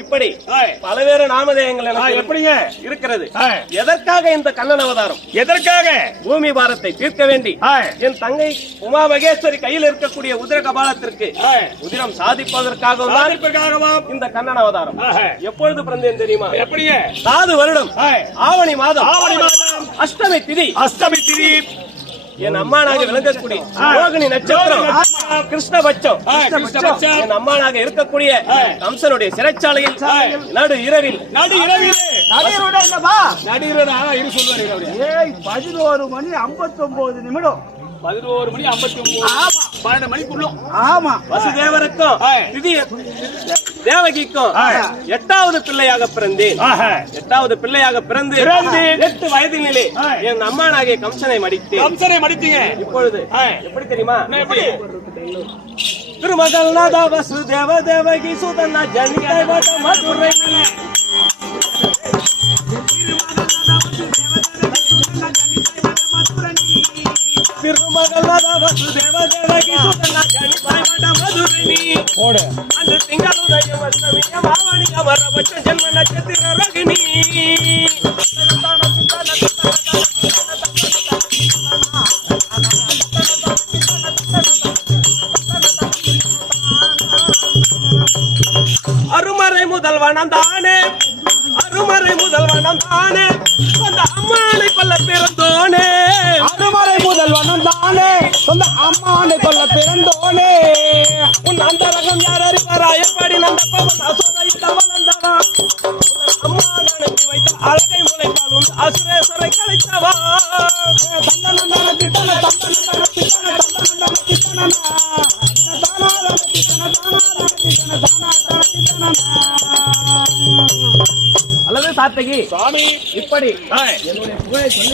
இப்படி பலவேறு நாமதேயங்கள் எப்படிங்க இருக்கிறது. எதற்காக இந்த கண்ணன் அவதாரம்? எதற்காக? பூமி பாரத்தை தீர்க்க வேண்டி என் தங்கை உமா மகேஸ்வரி கையில் இருக்கக்கூடிய உதிர கபாலத்திற்கு உதிரம் சாதிப்பதற்காகவும் இந்த கண்ணன் அவதாரம். எப்பொழுது பிறந்தேன் தெரியுமா? எப்படிங்க? 4 வருடம் ஆவணி மாதம் அஷ்டமி திதி என் அம்மானாக விளங்கக்கூடிய ரோகிணி நட்சத்திரம் கிருஷ்ணபட்சம் என் அம்மானாக இருக்கக்கூடிய கம்சனுடைய சிறைச்சாலையில் நடு இரவில் 11 மணி 59 நிமிடம் 11 மணி 59 12 மணிக்குள்ள வசுதேவருக்கும் தேவகிக்கும் 8வது பிள்ளையாக பிறந்தேன். 8வது பிள்ளையாக பிறந்து 8 வயதிலே என் அம்மானாகிய கம்சனை மடித்தீங்க. இப்பொழுது எப்படி தெரியுமா? திருமகள் நாதா வசுதேவ தேவகி சுதன்னா ஜனிதை வட மதுரை திருமகள் நாதா வசுதேவ தேவகி சுதன்னா ஜனிதை வட மதுரை அந்த திங்களுடைய வசமிய மாவணி அமரபட்ச ஜன்ம நட்சத்திர ரகினி அருமறை முதல்வனம் தானே சொந்த அம்மானை கொல்ல பிறந்தோனே. அருமறை முதல்வனம் தானே சொந்த அம்மானை கொல்ல பிறந்தோனே. உன் அந்த ரகம் யார் அறிவாரா? எப்படி நந்த பவன் அசோதையில் வளர்ந்தவா? அம்மா நினைத்து வைத்த அழகை முளைத்தாலும் அசுரேஸ்வரை கலைத்தவா. அல்லது சாத்தகி சுவாமி இப்படி என்னுடைய புகழை சொல்லி